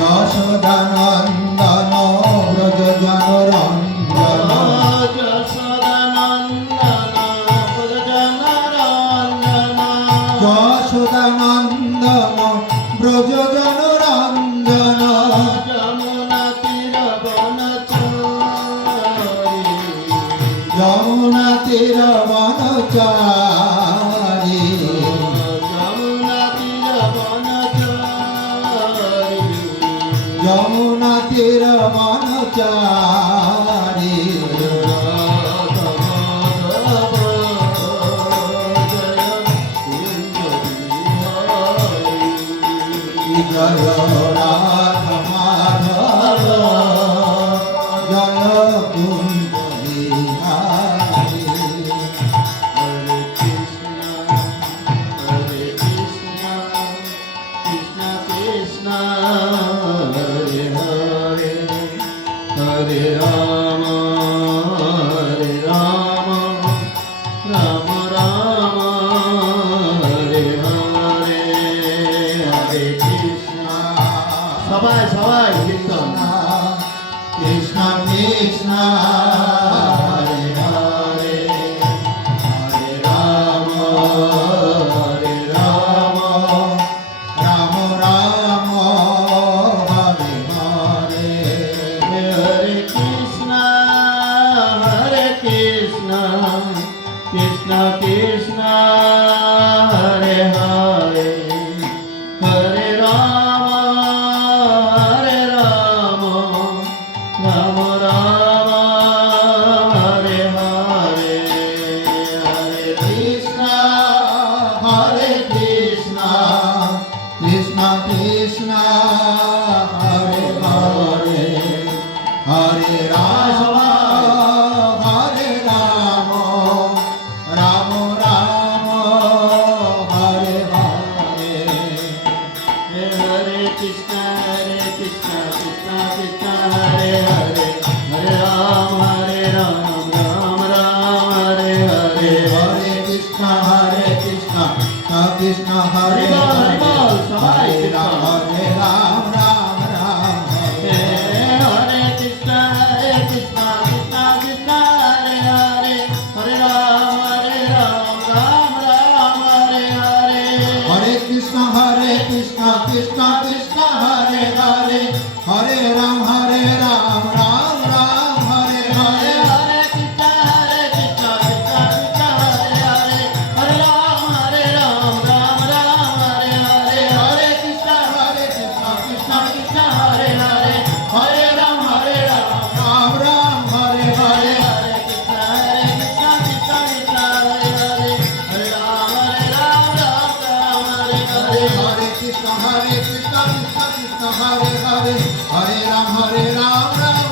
যশোদানন্দন ব্রজ জনরঞ্জন যশোদানন্দন ব্রজ জনরঞ্জন যমুনা তীর বনচারী যমুনা তীর বনচারী জয় রাধ মাধব জয় কুঞ্জ Bihari Hare Rama, Rama Rama, Hare Hare, Hare Krishna. সবাই সবাই কীর্তন কৃষ্ণ কৃষ্ণ হরে হরে হরে রাম হরে রাম রাম রাম হরে হরে হরে কৃষ্ণ কৃষ্ণ কৃষ্ণ হরে হরে হরে রাম রাম রাম হরে হরে হরে কৃষ্ণ কৃষ্ণ কৃষ্ণ হরে হরে হরে রাম হরে Ram Ram Ram Hare Hare Hare Krishna, Krishna Krishna, Hare Hare, Hare Ram, Ram Ram, Hare Hare. হরে কৃষ্ণ কৃষ্ণ হরে হরি বল, সবাই হরে কীর্তন। হরে রাম রাম রাম হরে Hare Krishna, Krishna Krishna, Hare Hare, Hare Ram, Ram Ram, Hare Hare. হরে Krishna Krishna Krishna Hare Hare Hare Ram Ram Ram Hare Hare Hare Krishna, Krishna Krishna, Hare Hare, Hare Ram, Ram Ram, Hare Hare. Hare Krishna, Krishna Krishna, Hare Hare, Hare Ram, Ram Ram Hare Hare Hare Krishna, Krishna Krishna, Hare Hare, Hare Ram, Ram Ram, Hare Hare. হরে কৃষ্ণ কৃষ্ণ কৃষ্ণ হরে হরে হরে রাম রাম